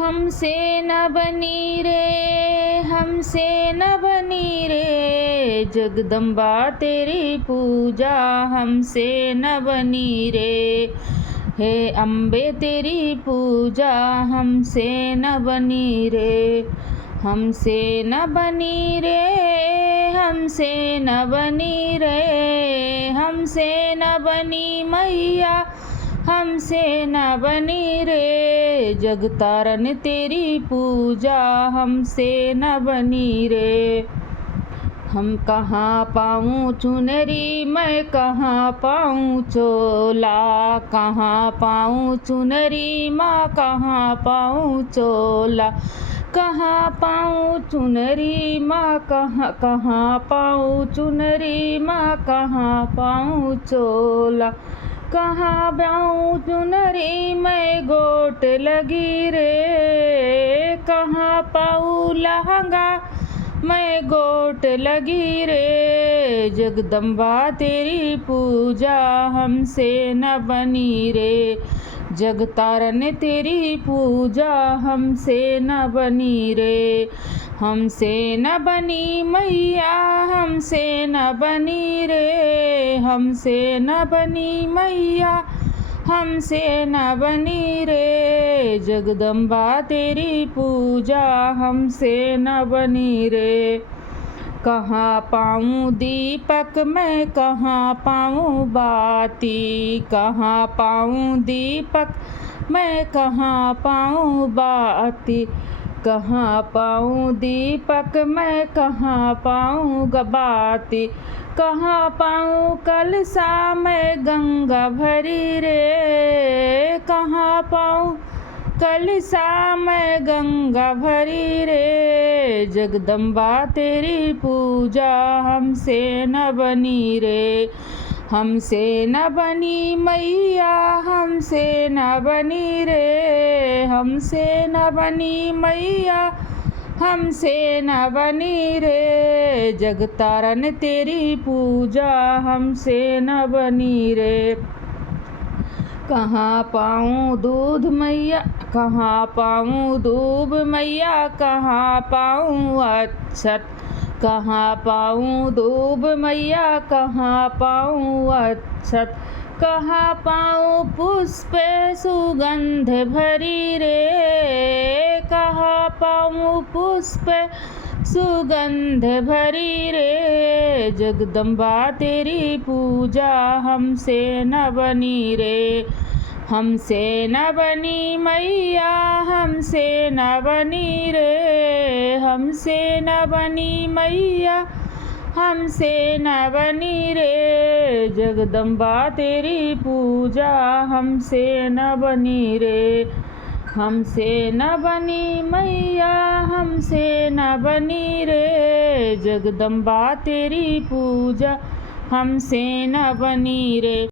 हमसे न बनी रे, हमसे न बनी रे, जगदम्बा तेरी पूजा हमसे न बनी रे। हे अम्बे तेरी पूजा हमसे न बनी रे, हमसे न बनी रे, हमसे न बनी रे, हमसे न बनी मैया, हमसे न बनी रे, जगतारन तेरी पूजा हमसे न बनी रे। हम कहाँ पाऊँ चुनरी, मैं कहाँ पाऊँ चोला, कहाँ पाऊँ चुनरी, माँ कहाँ पाऊँ चोला, कहाँ पाऊँ चुनरी माँ, कहाँ कहाँ पाऊँ चुनरी माँ, कहाँ पाऊँ चोला, कहाँ पाऊँ चुनरी मैं गोट लगी रे, कहाँ पाऊँ लहंगा मैं गोट लगी रे, जगदम्बा तेरी पूजा हमसे न बनी रे, जगतारन तेरी पूजा हमसे न बनी रे। हमसे न बनी मैया, हमसे न बनी रे, हमसे न बनी मैया, हमसे न बनी रे, जगदम्बा तेरी पूजा हमसे न बनी रे। कहाँ पाऊँ दीपक मैं, कहाँ पाऊँ बाती, कहाँ पाऊँ दीपक मैं, कहाँ पाऊँ बाती, कहाँ पाऊँ दीपक मैं, कहाँ पाऊँ बाती, कहाँ पाऊँ कलसा मैं गंगा भरी रे, कहाँ पाऊँ कलसा मैं गंगा भरी रे, जगदम्बा तेरी पूजा हमसे न बनी रे, हमसे न बनी मैया, हमसे न बनी रे, हमसे न बनी मैया, हमसे न बनी रे, जगतारन तेरी पूजा हमसे न बनी रे। कहाँ पाऊँ दूध मैया, कहाँ पाऊँ दूब मैया, कहाँ पाऊँ अक्षत, कहाँ पाऊँ दूब मैया, कहाँ पाऊँ अक्षत, कहाँ पाऊँ पुष्प सुगंध भरी रे, कहाँ पाऊँ पुष्प सुगंध भरी रे, जगदम्बा तेरी पूजा हमसे न बनी रे, हमसे न बनी मैया, हमसे न बनी रे, हमसे न बनी मैया, हमसे न बनी रे, जगदम्बा तेरी पूजा हमसे न बनी रे। हमसे न बनी मैया, हमसे न बनी रे, जगदम्बा तेरी पूजा हमसे न बनी रे।